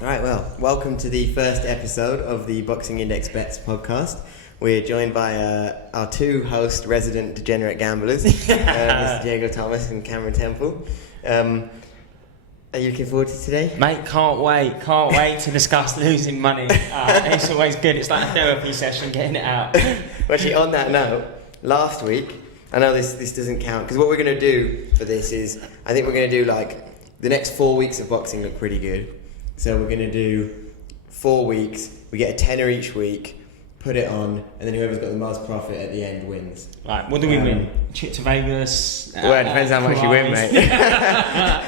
All right, well, welcome to the first episode of the Boxing Index Bets podcast. We're joined by our two host resident degenerate gamblers, Mr. Diego Thomas and Cameron Temple. Are you looking forward to today? Mate, can't wait to discuss losing money. It's always good, it's like a therapy session, getting it out. Well, actually, on that note, last week, I know this doesn't count, because what we're going to do for this is, I think we're going to do like, the next 4 weeks of boxing look pretty good. So we're going to do 4 weeks, we get a tenner each week, put it on, and then whoever's got the most profit at the end wins. Right, what do we win? Trip to Vegas? Well, it depends how much you win, mate.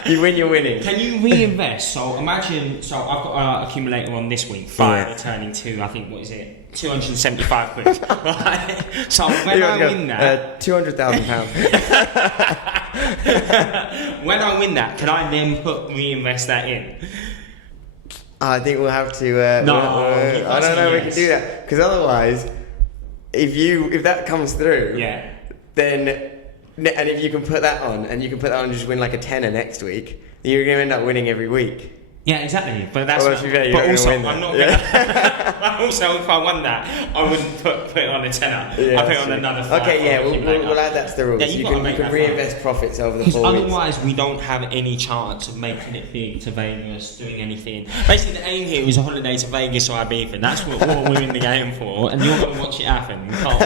You win, you're winning. Can you reinvest? So imagine, I've got an accumulator on this week, 5 returning to, I think, what is it? 275 quid. Right? So when I win that... £200,000. When I win that, can I then reinvest that in? I think we'll have to. I don't know if we can do that, because otherwise, if that comes through, then and if you can put that on and and just win like a tenner next week, you're going to end up winning every week. Yeah, exactly. But that's. But also, I'm not gonna. Also, if I won that, I wouldn't put it on a tenner. I put it on another 5. Okay, yeah, we'll add that to the rules. Yeah, you can reinvest profits over the 4 weeks. Otherwise, we don't have any chance of making it big to Vegas, doing anything. Basically, the aim here is a holiday to Vegas or Ibiza. That's what we're in the game for, and you're going to watch it happen. We can't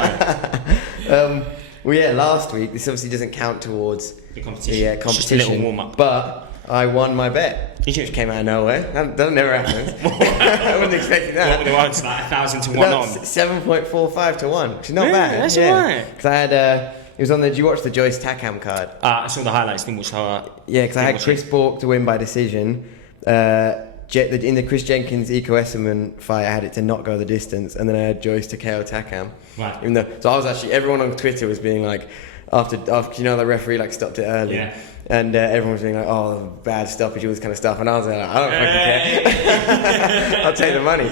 wait. Well, yeah, last week, this obviously doesn't count towards the competition. The competition. Just a little warm up. But I won my bet. Did you? Which came out of nowhere. That never happens. I wasn't expecting that. What were the odds? Like 1,000 to 1 on? 7.45 to 1, which is not bad. That's alright. Because I had, it was on the, did you watch the Joyce Takam card? I saw the highlights, didn't watch how. Yeah, because I had Chris Bork to win by decision. In the Chris Jenkins Iko Esserman fight, I had it to not go the distance, and then I had Joyce to KO Takam. Right. Even though, so I was actually, everyone on Twitter was being like, after you know, the referee like stopped it early. Yeah. And everyone was being like, oh, bad stoppage, all this kind of stuff. And I was like, I don't fucking care. I'll take the money.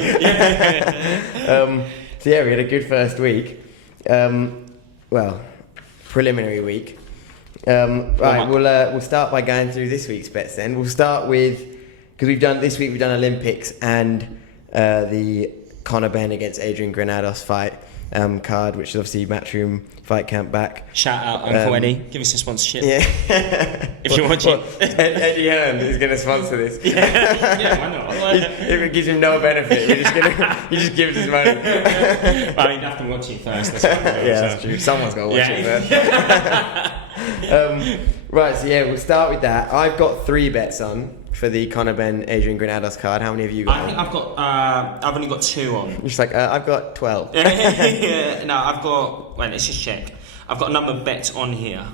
So yeah, we had a good first week. Preliminary week. Right, we'll start by going through this week's bets then. We'll start with, because we've done Olympics and the Conor Benn against Adrian Granados fight card, which is obviously Matchroom Fight Camp back. Shout out Uncle Eddie, give us a sponsorship. Yeah. If you want it. Eddie Hearn is going to sponsor this. Yeah, why not? If it gives him no benefit, he just gives his money. Well, you'd have to watch it first. That's true. Someone's got to watch it first. Right, so yeah, we'll start with that. I've got 3 bets on for the Conor Benn Adrian Granados card. How many have you got? I think I've only got 2 on. You're just like, I've got 12. No, I've got, wait, let's just check. I've got a number of bets on here.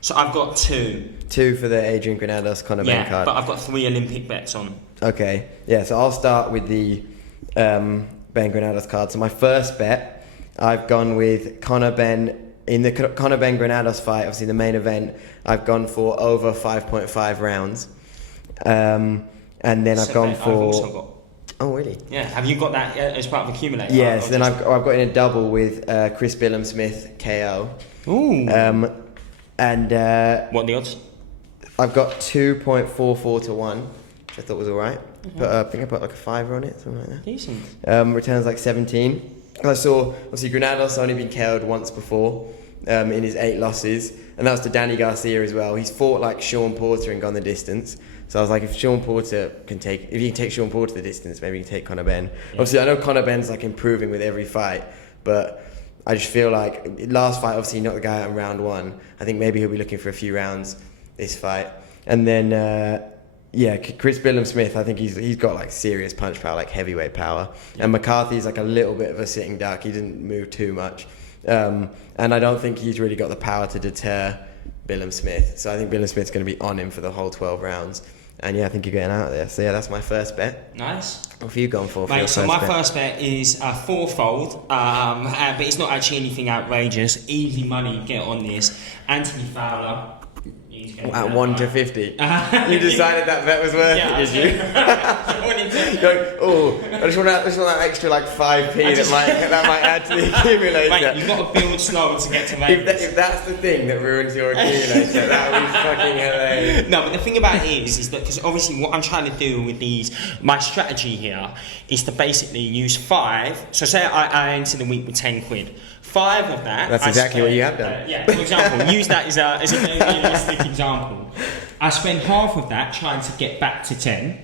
So I've got 2. 2 for the Adrian Granados Conor Benn card. But I've got 3 Olympic bets on. Okay, yeah, so I'll start with the Benn Granados card. So my first bet, I've gone with Conor Benn. In the Conor Benn Granados fight, obviously the main event, I've gone for over 5.5 rounds. And then I've gone for... I've also got... Oh, really? Yeah, have you got that as part of accumulator? Yes, yeah, so then I've got in a double with Chris Billum-Smith KO. Ooh. And... what are the odds? I've got 2.44 to 1, which I thought was alright. But I think I put like a 5 on it, something like that. Decent. Returns like 17. I saw, obviously, Granados only been KO'd once before in his 8 losses, and that was to Danny Garcia as well. He's fought like Sean Porter and gone the distance. So I was like, if you can take Sean Porter the distance, maybe you can take Conor Benn. Yeah. Obviously, I know Conor Benn's like improving with every fight, but I just feel like last fight, obviously, he knocked the guy out in round 1. I think maybe he'll be looking for a few rounds this fight, and then. Chris Billum-Smith, I think he's got like serious punch power, like heavyweight power. And McCarthy's like a little bit of a sitting duck. He didn't move too much. And I don't think he's really got the power to deter Billum-Smith. So I think Billum-Smith's going to be on him for the whole 12 rounds. And yeah, I think you're getting out of there. So yeah, that's my first bet. Nice. What have you gone for? Mate, so my first bet is a 4-fold, but it's not actually anything outrageous. Easy money, get on this. Anthony Fowler. he's going At 1 to 50. You You decided that bet was worth Yeah, it, did you? I wanted to. You're like, oh, I just want that extra like 5p that might add to the accumulator. Mate, you've got to build slow to get to Vegas. If that's the thing that ruins your accumulator, that would be fucking hilarious. No, but the thing about it is that because obviously what I'm trying to do with my strategy here is to basically use 5. So say I enter the week with 10 quid. 5 of that. That's exactly what you have done. Yeah, for example, use that as a realistic example. I spend half of that trying to get back to 10,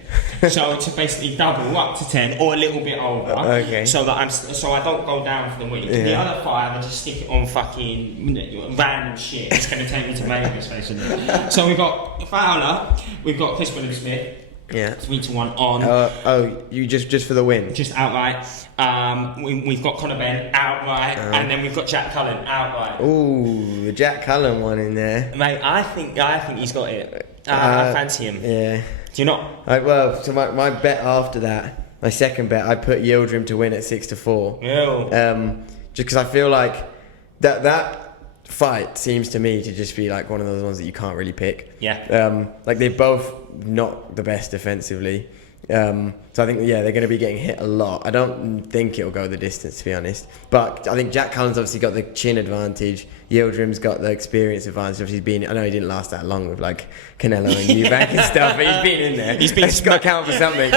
so to basically double up to 10 or a little bit over. Okay. So that I don't go down for the week. Yeah. The other 5, I just stick it on fucking random shit. It's going to take me to Vegas, basically. So we've got Fowler, we've got Chris Williams-Smith. Yeah. 3-1 on. You just for the win. Just outright. We've got Conor Benn outright, and then we've got Jack Cullen outright. Ooh, the Jack Cullen one in there. Mate, I think he's got it. I fancy him. Yeah. Do you not? So my bet after that, my second bet, I put Yildirim to win at 6 to 4. Yeah. Just because I feel like that fight seems to me to just be like one of those ones that you can't really pick. Yeah. Like they're both not the best defensively. So I think they're going to be getting hit a lot. I don't think it'll go the distance, to be honest. But I think Jack Cullen's obviously got the chin advantage. Yildirim's got the experience advantage. Obviously, I know he didn't last that long with like Canelo and Eubank and stuff, but he's been in there. He's got to count for something.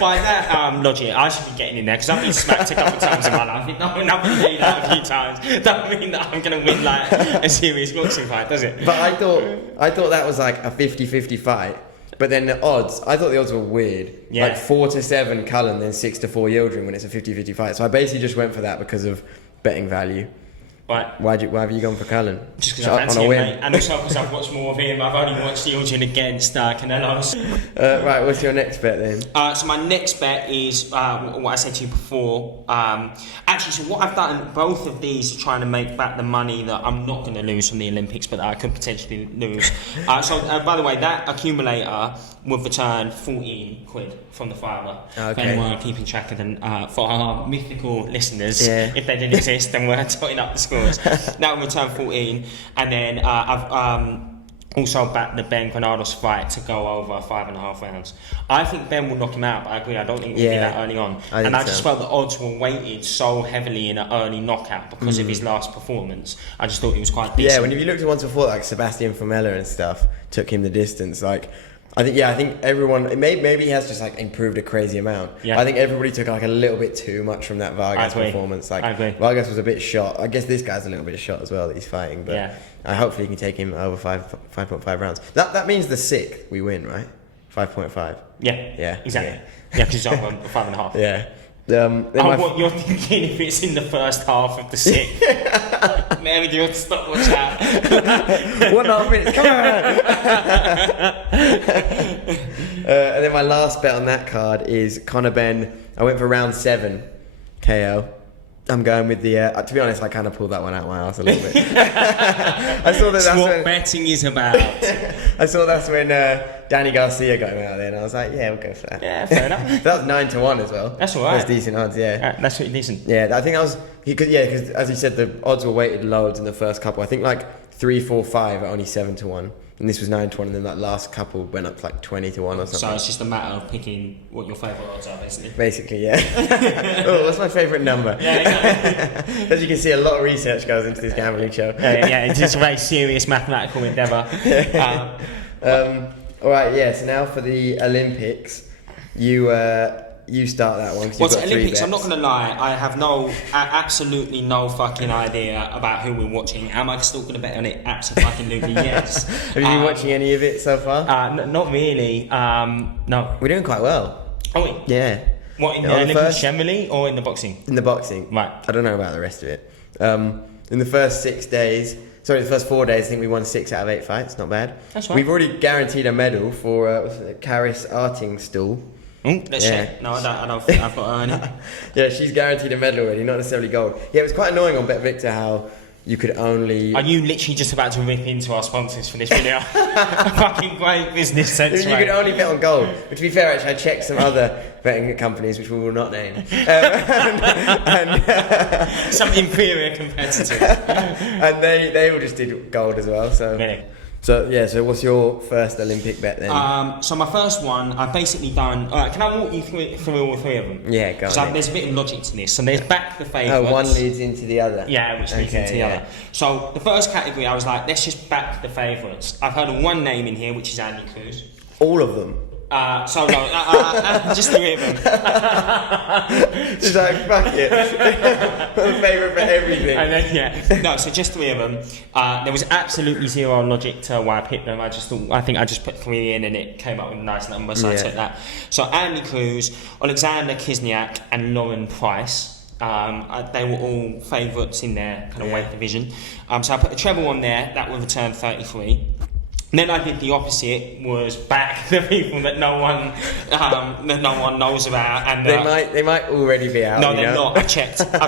By that logic, I should be getting in there because I've been smacked a couple of times in my life. I've been beat that a few times. Doesn't mean that I'm going to win like a serious boxing fight, does it? But I thought that was like a 50-50 fight. But then the odds, I thought the odds were weird. Yeah. Like 4 to 7 Cullen, then 6 to 4 Yildirim when it's a 50-50 fight. So I basically just went for that because of betting value. Right. Why have you gone for Cullen? Just because I fancy him, mate. And also because I've watched more of him. I've only watched Yildirim against Canelo. Right, what's your next bet then? So my next bet is what I said to you before. Actually, so what I've done, both of these are trying to make back the money that I'm not going to lose from the Olympics, but that I could potentially lose. By the way, that accumulator would return 14 quid from the fiver. Okay. If anyone keeping track of them, for our mythical listeners, Yeah. if they didn't exist, then we're totting up the scores. That would return 14, and then I've also backed the Ben Granados fight to go over 5.5 rounds. I think Ben will knock him out, but I agree, I don't think it will be that early on. I just felt the odds were weighted so heavily in an early knockout because of his last performance. I just thought he was quite decent. Yeah, when you looked at ones before, like Sebastian Formella and stuff, took him the distance. Like, I think everyone, maybe he has just like improved a crazy amount. Yeah. I think everybody took like a little bit too much from that Vargas performance. Like, I agree. Vargas was a bit shot. I guess this guy's a little bit shot as well that he's fighting, but Yeah. hopefully he can take him over 5.5 rounds. That means the 6th we win, right? 5.5. Yeah, Yeah. exactly. Yeah, because he's over 5.5. Yeah. What you're thinking if it's in the first half of the 6th? Mary, do you want to stop watch out? 1.5 minutes, come on! And then my last bet on that card is Conor Benn. I went for round 7 KO. I'm going with the. To be honest, I kind of pulled that one out my ass a little bit. I saw that. That's what betting is about. I saw that's when Danny Garcia got him out there, and I was like, yeah, we'll go for that. Yeah, fair enough. That was 9 to 1 as well. That's all right. That's decent odds, yeah. That's pretty decent. Yeah, I think that was because as you said, the odds were weighted loads in the first couple. I think like 3, 4, 5 are only 7 to 1. And this was 9 to 1, and then that last couple went up to like 20 to 1 or something. So it's just a matter of picking what your favourite odds are, basically. Basically, yeah. Oh, what's my favourite number? Yeah, exactly. As you can see, a lot of research goes into this gambling show. Yeah, it's just a very serious mathematical endeavour. All right, yeah. So now for the Olympics, you start that one. Well, to Olympics, I'm not going to lie, I have absolutely no fucking idea about who we're watching. Am I still going to bet on it? Absolutely, yes. Have you been watching any of it so far? Not really. No. We're doing quite well. Are we? Yeah. What, in the On the Olympics first- generally or in the boxing? In the boxing. Right. I don't know about the rest of it. In the first 6 days, the first 4 days, I think we won 6 out of 8 fights. Not bad. That's right. We've already guaranteed a medal for Karis Artingstall. Let's check. No, I don't think I've got to earn it. Yeah, she's guaranteed a medal already, not necessarily gold. Yeah, it was quite annoying on Bet Victor how you could only. Are you literally just about to rip into our sponsors for this video? A fucking great business sense. You could only bet on gold. But to be fair, actually, I checked some other betting companies, which we will not name. Some inferior competitors. And they all just did gold as well. So. Really? So what's your first Olympic bet then? So my first one, I've basically done. Can I walk you through all three of them? Yeah, go on. There's a bit of logic to this. So there's back the favourites. Oh, one leads into the other. Yeah, which leads into the other. So the first category, I was like, let's just back the favourites. I've heard of one name in here, which is Andy Cruz. All of them. Just three of them. Just like, fuck it. Favourite for everything. And then, so just three of them. There was absolutely zero logic to why I picked them. I think I just put three in and it came up with a nice number, so I took that. So Andy Cruz, Alexander Kisniak, and Lauren Price. They were all favourites in their kind of weight division. So I put a treble on there that will return 33. And then I did the opposite, was back the people that no one knows about, and they might already be out. No, they're not. I've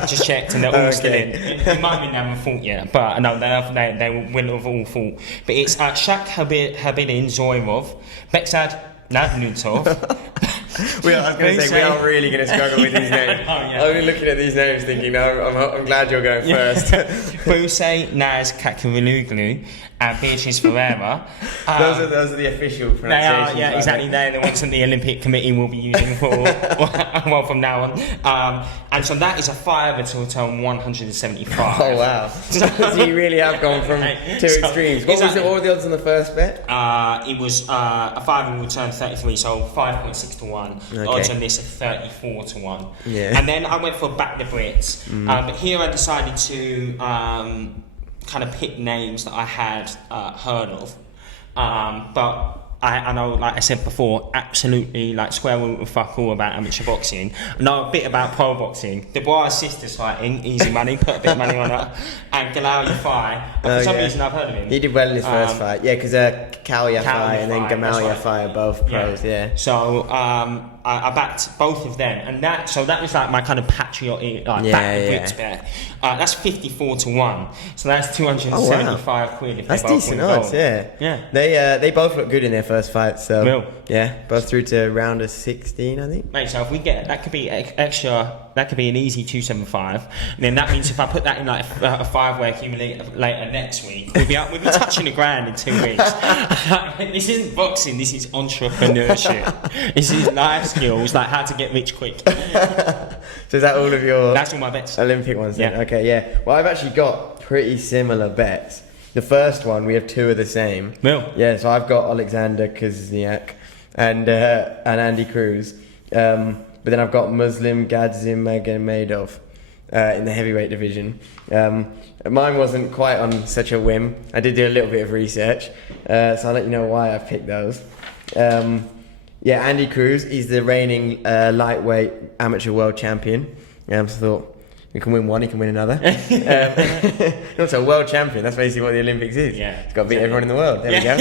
just checked, and they're all still in. It might be they haven't fought yet, but no, they will have all fought. But it's Shak Habibin Zoirov, Beksad Navnutov. I was going to say, we are really going to struggle with these names. I've been looking at these names thinking, no, I'm glad you're going first. Buse Naz Kakaruluglu and Beatrice Ferreira. Those are the official pronunciations. They are, exactly. They're the ones that the Olympic Committee will be using from now on. And so that is a fiver to return 175. Oh, wow. So you really have gone from two extremes. What were the odds on the first bet? It was a fiver will return 33, so 5.6 to 1. The odds on this are 34 to 1. Yeah. And then I went for back the Brits. But here I decided to kind of pick names that I had heard of. But I know, like I said before, absolutely like square root of fuck all about amateur boxing. I know a bit about pro boxing. Dubois' sister's fighting, easy money, put a bit of money on her. And Galal Yafai, for some reason I've heard of him. He did well in his first fight, because Cal Yafai and then Gamal Yafai are both pros, So I backed both of them, and that was like my kind of patriotic back the Brits bet. That's 54 to 1, so that's 275 quid if that's they both decent win odds, gold. They both look good in their first fight, so Real. both through to round of 16, I think. Mate, so if we get that, could be extra. That could be an easy 275. And then that means if I put that in like a five-way accumulator later next week, we'll be touching $1,000 in 2 weeks. This isn't boxing. This is entrepreneurship. This is life skills, like how to get rich quick. So is that all of your? That's all my bets. Olympic ones then? Okay, Well, I've actually got pretty similar bets. The first one, we have two of the same. Real? Yeah, so I've got Alexander Kisniak and Andy Cruz. But then I've got Muslim Gadzhimagomedov in the heavyweight division. Mine wasn't quite on such a whim. I did do a little bit of research, so I'll let you know why I've picked those. Andy Cruz, he's the reigning lightweight amateur world champion. So I thought, he can win one, he can win another. Also, world champion, that's basically what the Olympics is. He's got to beat everyone in the world. There we go.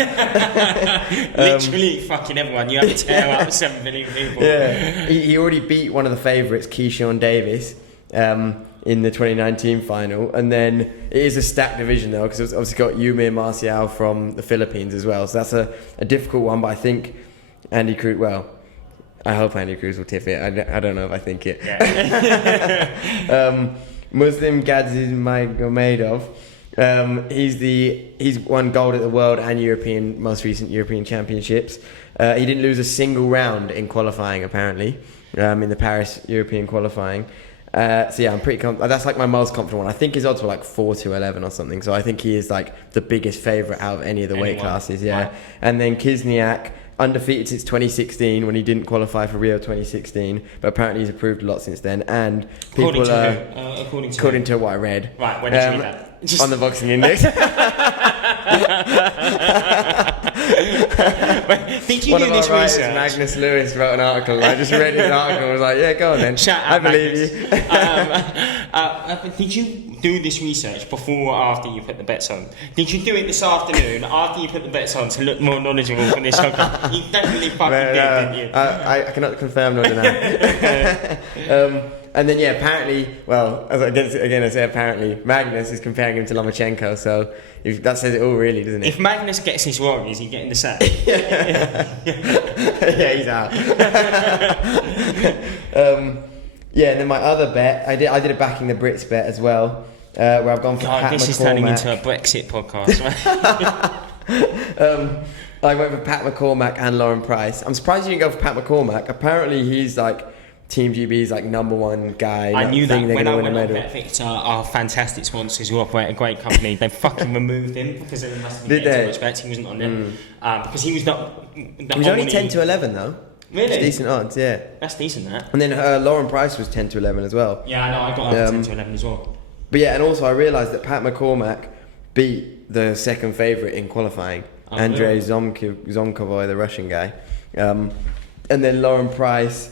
Literally fucking everyone. You have to tear up 7 million people. He already beat one of the favourites, Keyshawn Davis, in the 2019 final. And then it is a stacked division, though, because it's obviously got Yumir Marcial from the Philippines as well. So that's a difficult one, but I think Andy Cruz, I hope Andy Cruz will tip it. I don't know if I think it. Muslim Gadzhimagomedov. He's won gold at the World and most recent European Championships. He didn't lose a single round in qualifying, apparently, in the Paris European qualifying. I'm pretty confident. That's like my most confident one. I think his odds were like 4 to 11 or something. So I think he is like the biggest favourite out of any of the weight classes. Right. And then Kisniak, undefeated since 2016 when he didn't qualify for Rio 2016, but apparently he's improved a lot since then. And people according to what I read. Right, when did you read that? On the Boxing Index. Did you One do of our this writers, research? Magnus Lewis, wrote an article. I just read his article and was like, yeah, go on then. Shout out, I believe Magnus. you. Did you do this research before or after you put the bets on? Did you do it this afternoon after you put the bets on to look more knowledgeable for this hooker? You definitely fucking did, didn't you? I cannot confirm nor deny. And then, yeah, apparently, well, again, I say apparently, Magnus is comparing him to Lomachenko, so that says it all, really, doesn't it? If Magnus gets this wrong, is he getting the sack? Yeah, he's out. Yeah, and then my other bet, I did a backing the Brits bet as well, where I've gone for Pat this McCormack. is turning into a Brexit podcast, right? I went for Pat McCormack and Lauren Price. I'm surprised you didn't go for Pat McCormack. Apparently, he's like Team GB's like #1 guy. I knew that when I went on medal. BetVictor, our fantastic sponsors who operate a great company, they fucking removed him because they must have been Did getting they? too much bets. He wasn't on them because he was not. He was only 10 to 11 though. Really? It's decent odds, yeah. That's decent, that. And then Lauren Price was 10 to 11 as well. Yeah, I know. I got up 10 to 11 as well. But yeah, and also I realised that Pat McCormack beat the second favourite in qualifying, Andrei Zonkovoy, the Russian guy. And then Lauren Price,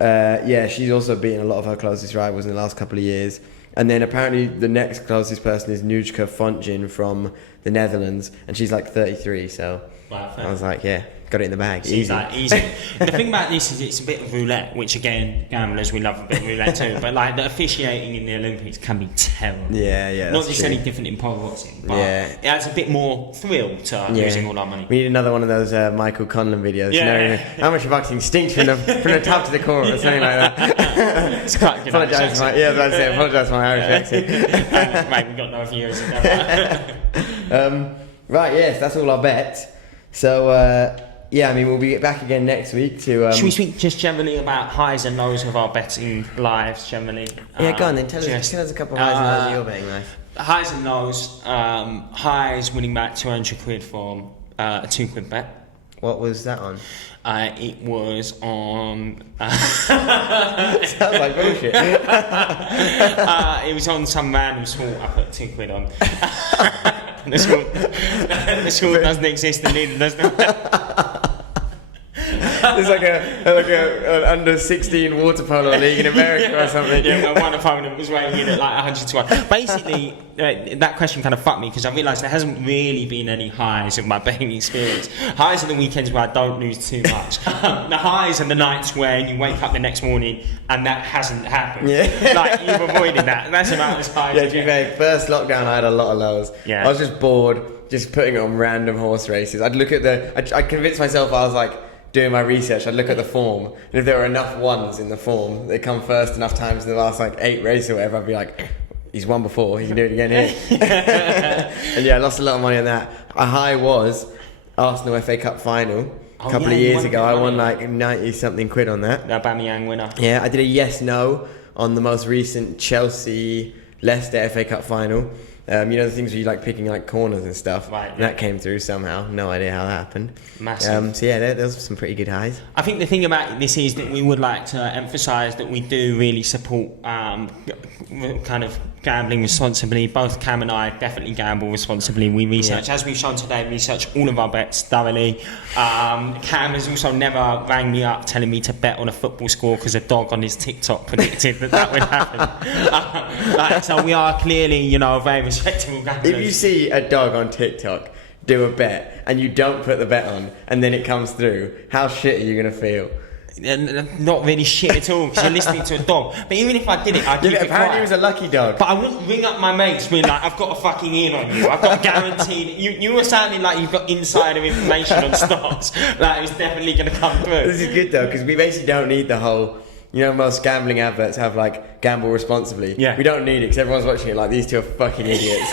she's also beaten a lot of her closest rivals in the last couple of years. And then apparently the next closest person is Nujka Fontjin from the Netherlands, and she's like 33, so Wow, fair. I was like, yeah, got it in the bag. Seems Easy. like easy. The thing about this is it's a bit of roulette, which again, gamblers, we love a bit of roulette too, but like the officiating in the Olympics can be terrible. Yeah, Not that's just true. any different in pole boxing, but Yeah. it adds a bit more thrill to losing all our money. We need another one of those Michael Conlon videos. Yeah. You know, how much boxing stinks from the top to the core or something like that. It's quite good. Apologise for my, yeah, that's it. Apologise for my Irish accent. Mate, we've got no viewers. Right, yes, that's all our bets. So, yeah, I mean, we'll be back again next week to... Should we speak just generally about highs and lows of our betting lives, generally? Yeah, go on then. Tell us a couple of highs and lows of your betting life. Highs and lows. Highs winning back 200 quid from a £2 bet. What was that on? It was on. Sounds like bullshit. It was on some random sport. I put £2 on. The sport doesn't exist, and neither does the. It's like an under 16 water polo league in America or something. Yeah, my one opponent was weighing in at like 100 to 1. Basically, that question kind of fucked me because I realised there hasn't really been any highs of my betting experience. Highs are the weekends where I don't lose too much. The highs are the nights where you wake up the next morning and that hasn't happened. Yeah. Like, you've avoided that. That's about as high Yeah, as to you be get. fair, first lockdown I had a lot of lows. Yeah. I was just bored, just putting it on random horse races. I'd look at I convinced myself I was like doing my research. I'd look at the form, and if there were enough ones in the form, they come first enough times in the last like 8 races or whatever, I'd be like, he's won before, he can do it again here. And yeah, I lost a lot of money on that. A high was Arsenal FA Cup final. A couple of years ago, I won like 90 something quid on that. The Aubameyang winner. Yeah, I did a yes/no on the most recent Chelsea Leicester FA Cup final. You know the things where you like picking like corners and stuff. Right, And that came through somehow. No idea how that happened. Massive. So yeah, those were some pretty good highs. I think the thing about this is that we would like to emphasise that we do really support kind of gambling responsibly. Both Cam and I definitely gamble responsibly. We research, as we've shown today, research all of our bets thoroughly. Cam has also never rang me up telling me to bet on a football score because a dog on his TikTok predicted that would happen. So we are clearly, you know, very respectable gamblers. If you see a dog on TikTok do a bet and you don't put the bet on and then it comes through, how shit are you gonna feel? Not really shit at all because you're listening to a dog. But even if I did it, I'd keep it Apparently quiet. he was a lucky dog. But I wouldn't ring up my mates being like, I've got a fucking in on you. I've got guaranteed. You were sounding like you've got insider information on stocks. Like, it was definitely going to come through. This is good though, because we basically don't need the whole, you know, most gambling adverts have like gamble responsibly. Yeah. We don't need it because everyone's watching it like these two are fucking idiots.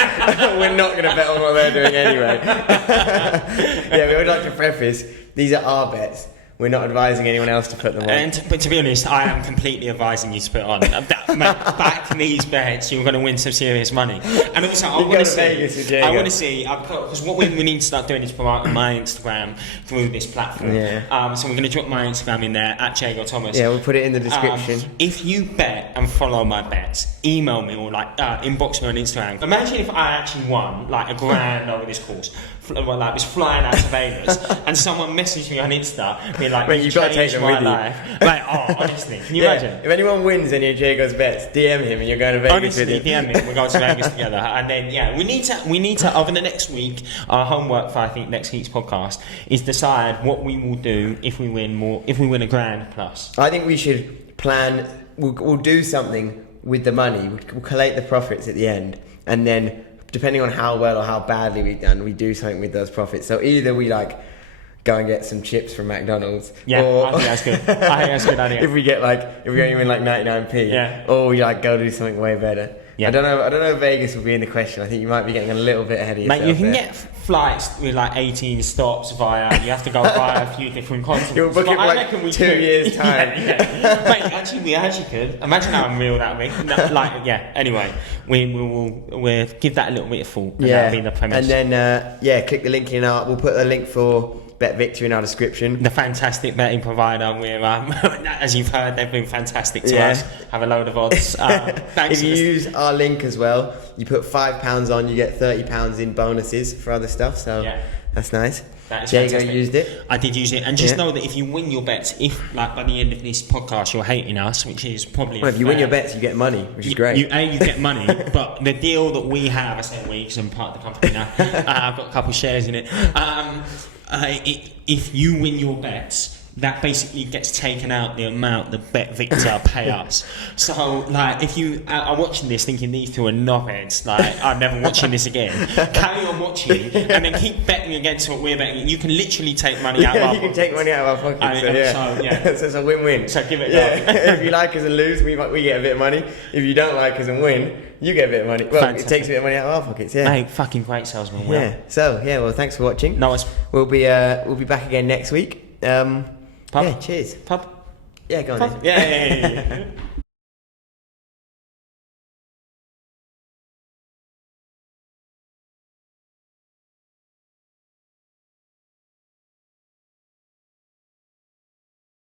We're not going to bet on what they're doing anyway. Yeah, we would like to preface, these are our bets. We're not advising anyone else to put them on. But to be honest, I am completely advising you to put on. Mate, back these bets, you're going to win some serious money. And also, I You want go to to see. Vegas with Diego. I want to see because what we need to start doing is promoting my Instagram through this platform. Yeah. So we're going to drop my Instagram in there at Jago Thomas. Yeah, we'll put it in the description. If you bet and follow my bets, email me or like inbox me on Instagram. Imagine if I actually won like £1,000 over this course. was flying out to Vegas, and someone messaged me on Insta, being like, Mate, you've got to take changed them my with you. life. Like, oh, honestly, can you imagine? If anyone wins any of Diego's bets, DM him and you're going to Vegas Honestly, with him. DM me. We're going to Vegas together, and then we need to over the next week. Our homework for I think next week's podcast is decide what we will do if we win a grand plus. I think we should plan. We'll do something with the money. We'll collate the profits at the end, and then depending on how well or how badly we've done, we do something with those profits. So either we like go and get some chips from McDonald's. Yeah, or I think that's good. I think that's a good idea. if we only win like 99p. Yeah. Or we like go do something way better. Yeah. I don't know if Vegas will be in the question. I think you might be getting a little bit ahead of yourself. Mate, you can there. get flights with like 18 stops via. You have to go via a few different continents. You'll book But it for I like reckon we 2 could. years' time. Yeah. Mate, we actually could. Imagine how unreal that would be. No, like, yeah. Anyway, we'll give that a little bit of thought. And that'll be the premise. And then click the link in our. We'll put a link for Bet Victor in our description. The fantastic betting provider. We're, as you've heard, they've been fantastic to Yeah. us. Have a load of odds. Thanks. If you use our link as well, you put £5 on, you get £30 in bonuses for other stuff. So Yeah. that's nice. That is Diego fantastic. used it. I did use it, and just Yeah. know that if you win your bets, if like by the end of this podcast you're hating us, which is probably Well, if you win fair, your bets, you get money, which is great. You get money, but the deal that we have, I say we, because I'm part of the company now. I've got a couple of shares in it. If you win your bets, that basically gets taken out the amount the Bet Victor pay us. So, like, if you are watching this thinking these two are knobheads, like, I'm never watching this again, carry on watching and then keep betting against what we're betting. You can literally take money out of our you can pockets. take money out of our pockets. So it's a win-win. So give it a yeah. go. If you like us and lose, we get a bit of money. If you don't like us and win, you get a bit of money. Well, Fantastic. it takes a bit of money out of our pockets. Yeah. Mate, fucking great salesman. Will. Yeah. So well, thanks for watching. No, it's We'll be back again next week. Pub? Yeah. Cheers. pub. Yeah. Go on. Pub. Then. Yeah.